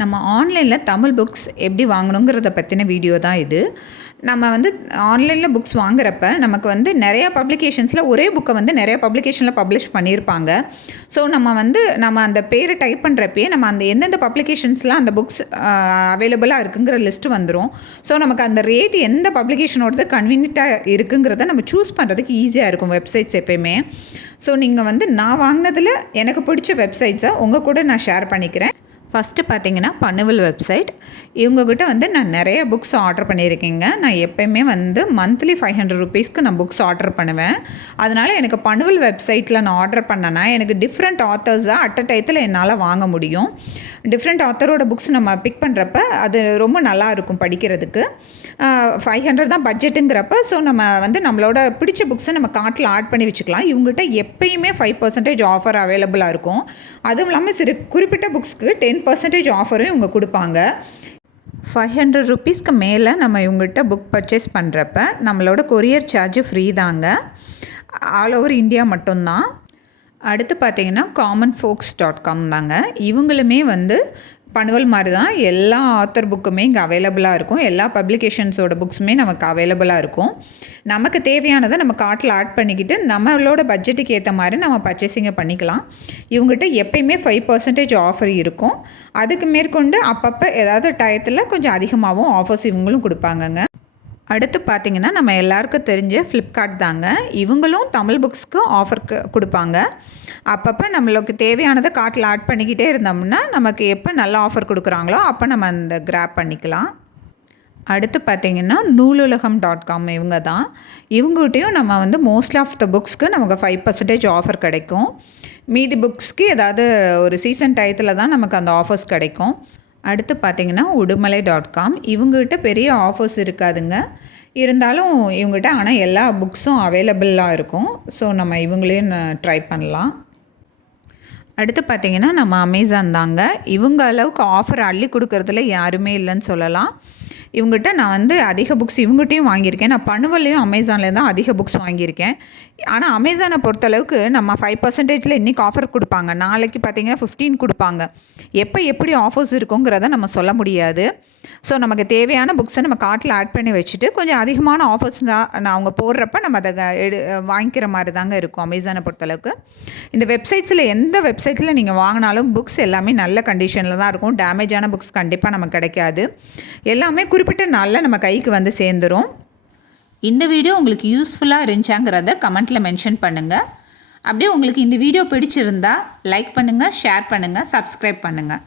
நம்ம ஆன்லைனில் தமிழ் புக்ஸ் எப்படி வாங்கணுங்கிறத பற்றின வீடியோ தான் இது. நம்ம ஆன்லைனில் புக்ஸ் வாங்குறப்ப நமக்கு நிறையா பப்ளிகேஷன்ஸில் ஒரே புக்கை நிறையா பப்ளிகேஷனில் பப்ளிஷ் பண்ணியிருப்பாங்க. ஸோ நம்ம அந்த பேரை டைப் பண்ணுறப்பே நம்ம அந்த எந்தெந்த பப்ளிகேஷன்ஸ்லாம் அந்த புக்ஸ் அவைலபிளாக இருக்குங்கிற லிஸ்ட்டு வந்துடும். ஸோ நமக்கு அந்த ரேட் எந்த பப்ளிகேஷனோடது கன்வீனியண்ட்டாக இருக்குங்கிறத நம்ம சூஸ் பண்ணுறதுக்கு ஈஸியாக இருக்கும் வெப்சைட்ஸ் எப்போயுமே. ஸோ நீங்கள் நான் வாங்கினதில் எனக்கு பிடிச்ச வெப்சைட்ஸை உங்கள் கூட நான் ஷேர் பண்ணிக்கிறேன். ஃபஸ்ட்டு பார்த்தீங்கன்னா பனுவல் வெப்சைட். இவங்ககிட்ட நான் நிறைய புக்ஸ் ஆர்டர் பண்ணியிருக்கேங்க. நான் எப்போயுமே மந்த்லி 500 ருபீஸ்க்கு நான் புக்ஸ் ஆர்டர் பண்ணுவேன். அதனால் எனக்கு பனுவல் வெப்சைட்டில் நான் ஆர்டர் பண்ணேன்னா எனக்கு டிஃப்ரெண்ட் ஆத்தர்ஸாக அட் அ டைத்தில் என்னால் வாங்க முடியும். டிஃப்ரெண்ட் ஆத்தரோட புக்ஸ் நம்ம பிக் பண்ணுறப்ப அது ரொம்ப நல்லா இருக்கும் படிக்கிறதுக்கு. 500 தான் பட்ஜெட்டுங்கிறப்ப ஸோ நம்ம நம்மளோட பிடிச்ச புக்ஸை நம்ம கார்ட்டில் ஆட் பண்ணி வச்சுக்கலாம். இவங்ககிட்ட எப்பயுமே 5% ஆஃபர் அவைலபிளாக இருக்கும். அதுவும் இல்லாமல் சிறு குறிப்பிட்ட புக்ஸ்க்கு 10% ஆஃபரும் இவங்க கொடுப்பாங்க. 500 ருபீஸ்க்கு மேலே நம்ம இவங்ககிட்ட புக் பர்ச்சேஸ் பண்ணுறப்ப நம்மளோட கொரியர் சார்ஜ் ஃப்ரீ தாங்க. ஆல் ஓவர் இந்தியா மட்டும்தான். அடுத்து பார்த்திங்கன்னா commonfolks.com தாங்க. இவங்களுமே பனுவல் மாதிரி தான் எல்லா ஆத்தர் புக்குமே இங்கே அவைலபிளாக இருக்கும். எல்லா பப்ளிகேஷன்ஸோட புக்ஸுமே நமக்கு அவைலபிளாக இருக்கும். நமக்கு தேவையானதை நம்ம கார்ட்டில் ஆட் பண்ணிக்கிட்டு நம்மளோட பட்ஜெட்டுக்கு ஏற்ற மாதிரி நம்ம பர்ச்சேசிங்கை பண்ணிக்கலாம். இவங்ககிட்ட எப்பயுமே 5% ஆஃபர் இருக்கும். அதுக்கு மேற்கொண்டு அப்பப்போ ஏதாவது டயத்தில் கொஞ்சம் அதிகமாகவும் ஆஃபர்ஸ் இவங்களும் கொடுப்பாங்கங்க. அடுத்து பார்த்திங்கன்னா நம்ம எல்லாருக்கும் தெரிஞ்ச ஃப்ளிப்கார்ட் தாங்க. இவங்களும் தமிழ் புக்ஸ்க்கு ஆஃபர் கொடுப்பாங்க. அப்பப்போ நம்மளுக்கு தேவையானதை கார்ட்டில் ஆட் பண்ணிக்கிட்டே இருந்தோம்னா நமக்கு எப்போ நல்ல ஆஃபர் கொடுக்குறாங்களோ அப்போ நம்ம அந்த கிராப் பண்ணிக்கலாம். அடுத்து பார்த்திங்கன்னா நூலுலகம்.com இவங்க தான். இவங்ககிட்டையும் நம்ம மோஸ்ட் ஆஃப் த புக்ஸ்க்கு நமக்கு 5% ஆஃபர் கிடைக்கும். மீதி புக்ஸ்க்கு ஏதாவது ஒரு சீசன் டயத்தில் தான் நமக்கு அந்த ஆஃபர்ஸ் கிடைக்கும். அடுத்து பார்த்திங்கன்னா உடுமலை.com. இவங்ககிட்ட பெரிய ஆஃபர்ஸ் இருக்காதுங்க. இருந்தாலும் இவங்ககிட்ட ஆனால் எல்லா புக்ஸும் அவைலபிளாக இருக்கும். ஸோ நம்ம இவங்களையும் ட்ரை பண்ணலாம். அடுத்து பார்த்திங்கன்னா நம்ம அமேசான் தாங்க. இவங்க அளவுக்கு ஆஃபர் அள்ளி கொடுக்கறதுல யாருமே இல்லைன்னு சொல்லலாம். இவங்ககிட்ட நான் அதிக புக்ஸ் இவங்ககிட்டையும் வாங்கியிருக்கேன். நான் பனுவல்லையும் அமேசானில் தான் அதிக புக்ஸ் வாங்கியிருக்கேன். ஆனால் அமேசானை பொறுத்தளவுக்கு நம்ம 5%ல் இன்றைக்கி ஆஃபர் கொடுப்பாங்க, நாளைக்கு பார்த்திங்கன்னா 15 கொடுப்பாங்க. எப்போ எப்படி ஆஃபர்ஸ் இருக்குங்கிறத நம்ம சொல்ல முடியாது. ஸோ நமக்கு தேவையான புக்ஸை நம்ம கார்ட்டில் ஆட் பண்ணி வச்சுட்டு கொஞ்சம் அதிகமான ஆஃபர்ஸ் தான் அவங்க போடுறப்ப நம்ம அதை வாங்கிக்கிற மாதிரி தாங்க இருக்கும் அமேசானை பொறுத்தளவுக்கு. இந்த வெப்சைட்ஸில் எந்த வெப்சைட்டில் நீங்கள் வாங்கினாலும் புக்ஸ் எல்லாமே நல்ல கண்டிஷனில் தான் இருக்கும். டேமேஜான புக்ஸ் கண்டிப்பாக நமக்கு கிடைக்காது. எல்லாமே குறிப்பிட்ட நாளில் நம்ம கைக்கு சேர்ந்துடும். இந்த வீடியோ உங்களுக்கு யூஸ்ஃபுல்லாக இருந்துச்சாங்கிறத கமெண்ட்டில் மென்ஷன் பண்ணுங்கள். அப்படியே உங்களுக்கு இந்த வீடியோ பிடிச்சிருந்தா லைக் பண்ணுங்கள், ஷேர் பண்ணுங்கள், சப்ஸ்கிரைப் பண்ணுங்கள்.